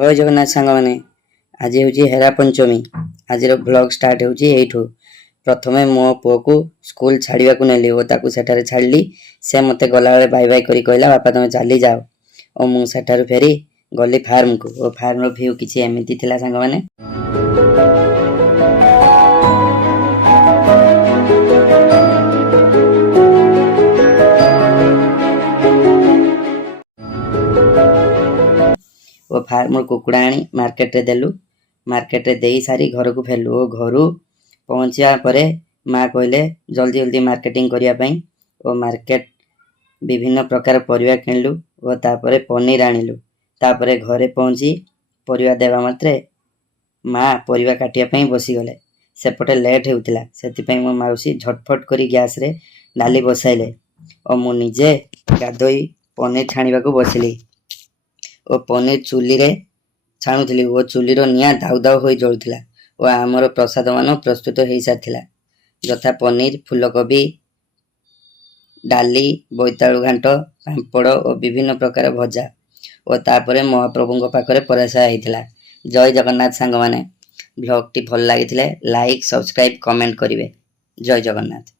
जय जगन्नाथ सांग मैंने आज हूँ हेरा पंचमी। आज ब्लॉग स्टार्ट होठू प्रथमे मो पुओ को स्कूल छाड़ा को नेली और ताकू सेठारे छाड़ी से मते गला बेले बाय बाय करी कहला बापा तुम चली जाओ और मु सेठारु फेरी गली फार्म को और फार्म रो व्यू किछि एमिति थिला सांग माने। और फार्म कुकुड़ा आनी मार्केट रे देलु मार्केट रे देई सारी घर को फेलु और घर पहुँचा परे माँ कहले जल्दी जल्दी मार्केटिंग करिया पई और मार्केट विभिन्न प्रकार परिवा किणलु और तापरे पनीर आनिलु तापरे घरे पहुँची परिवा देवा मात्रे माँ परिवा काटिया पई बसी गले सेपटे लेट हेउतिला सेति पई मो माउसी झटफट करी गैस रे डाली बसाइले और मु निजे गाधोई पनीर छाणीबा को बसिली और पनीर चुली रे छाणुथिली वो चुली रो निया दाउ दाउ होई जळुथिला और आमर प्रसाद मान प्रस्तुत हो सारिथिला यथा पनीर फूलकोबी डाली बोईतालु घांट पांपड़ और विभिन्न प्रकार भजा और तापरे महाप्रभु पाखरे परासा होइथिला। जय जगन्नाथ सांग माने ब्लॉग टी भल लागिथिले लाइक सब्सक्राइब कमेंट करिवे। जय जगन्नाथ।